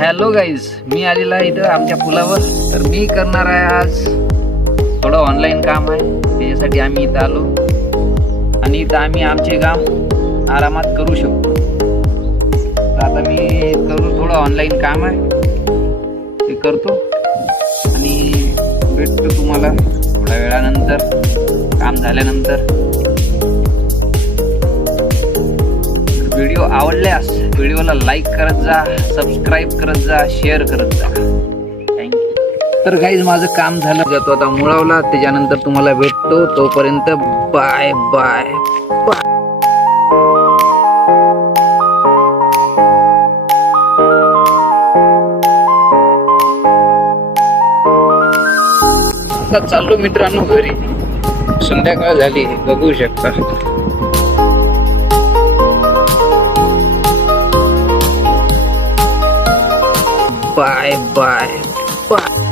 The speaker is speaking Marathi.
हॅलो गाईज, मी आलेला आहे इथं आमच्या पुलावर. तर मी करणार आहे आज थोडं ऑनलाईन काम आहे, त्याच्यासाठी आम्ही इथं आलो आणि इथं आम्ही आमचे काम आरामात करू शकतो. तर आता मी थोडं ऑनलाईन काम आहे ते करतो आणि भेटतो तुम्हाला थोड्या वेळानंतर, काम झाल्यानंतर. व्हिडिओ आवडल्यास व्हिडिओला लाईक करत जा, सबस्क्राईब करत जा, शेअर करत जा. थँक्यू. तर गाईज माझं काम झालं, जातो आता मुळावला. त्याच्यानंतर तुम्हाला भेटतो, तोपर्यंत बाय बाय बाय. आता चाललो मित्रांनो घरी, संध्याकाळ झाली बघू शकता. Bye bye bye.